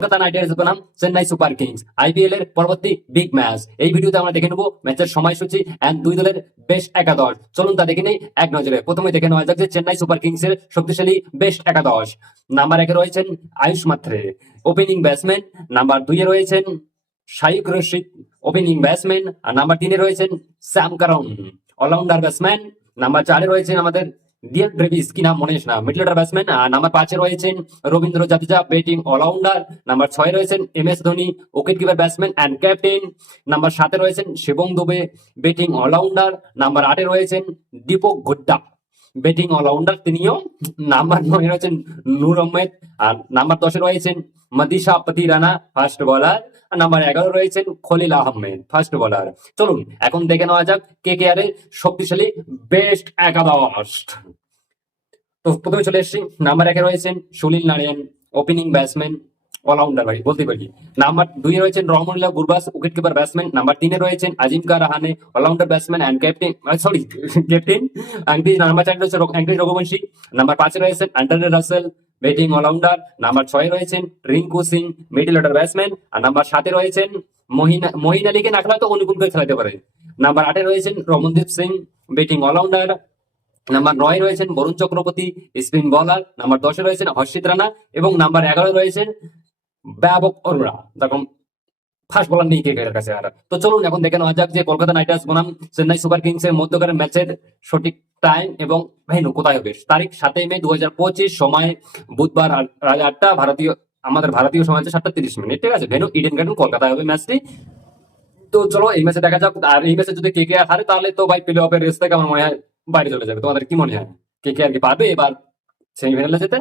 Kolkata night Riders বনাম Chennai super Kings IPL এর পরবর্তী বিগ ম্যাচ। এই ভিডিওতে আমরা দেখে নেবো ম্যাচের সময়সূচি এন্ড দুই দলের বেস্ট একাদশ। চলুন তা দেখে নেই এক নজরে। প্রথমে দেখে নেওয়া যাক যে চেন্নাই সুপার কিংস এর শক্তিশালী বেস্ট একাদশ। নাম্বার 1 রয়েছেন Ayush Mhatre, opening batsman. Number 2 রয়েছেন শাইক রশিদ, ওপেনিং ব্যাটসম্যান। আর নাম্বার 3 রয়েছেন স্যাম কারন, অলরাউন্ডার ব্যাটসম্যান। নাম্বার 4 রয়েছেন আমাদের ডিয়ার ড্রেভিস, কি নাম মনে না, মিডল অর্ডার ব্যাটসম্যান। আর নাম্বার 5 রয়েছেন Ravindra Jadeja, batting allrounder. Number 6 রয়েছেন MS Dhoni, wicket keeper batsman and captain. Number 7 রয়েছেন Shivam Dube, batting allrounder. Number 8 রয়েছেন দীপক গুড্ডা, ব্যাটিং অলরাউন্ডার তিনিও। নাম্বার 9 রয়েছেন নূর আহমেদ। আর নাম্বার 10 রয়েছেন মদিশা পতি রানা, ফার্স্ট বোলার। আর নাম্বার 11 রয়েছেন খলিল আহমেদ, ফার্স্ট বোলার। চলুন এখন দেখে নেওয়া যাক KKR এর শক্তিশালী বেস্ট একাদশ। তো প্রথমে চলে এসেছি, নাম্বার 1 রয়েছেন Sunil Narine, opening batsman, allrounder ভাই বলতে পারি। নাম্বার 2 রয়েছেন Rahmanullah Gurbaz, wicket keeper batsman. Number 3 রয়েছেন Ajinkya Rahane, allrounder batsman and captain, sorry captain. Number 4 রয়েছে অ্যাঙ্কিস রঘুবংশী। নাম্বার 5 রয়েছেন Andre Russell, batting allrounder. Number 6 রয়েছেন Rinku Singh, middle order batsman. আর নাম্বার 7 রয়েছেন মহিন আলীকে না খেলা তো অনুকূল করে খেলাতে পারে। নাম্বার 8 রয়েছেন Ramandeep Singh, batting allrounder. Number 9 রয়েছেন Varun Chakravarthy, spin bowler. Number 10 রয়েছেন হর্ষিত রানা এবং নাম্বার 11 রয়েছেন ব্যাবক অরোরা, তখন ফার্স্ট বোলার নেই KKR কাছে। আর তো চলুন এখন দেখে নেওয়া যাক যে কলকাতা নাইট রাইডার্স বনাম চেন্নাই সুপার কিংস এর মধ্যকার ম্যাচের সঠিক টাইম এবং ভেন্যু কোথায় হবে। তারিখ 7 মে 2025, সময় বুধবার রাত 8টা, আমাদের ভারতীয় সময় হচ্ছে 7:30। ঠিক আছে, ভেন্যু ইডেন গার্ডেন, কলকাতায় হবে ম্যাচটি। তো চলো এই ম্যাচে দেখা যাক। আর এই ম্যাচে যদি KKR হারে তাহলে তো ভাই প্লে অফের রেস থেকে আমার মনে হয় বাইরে চলে যাবে। তোমাদের কি মনে হয়, KKR কি পারবে এবার সেমিফাইনালে যেতে?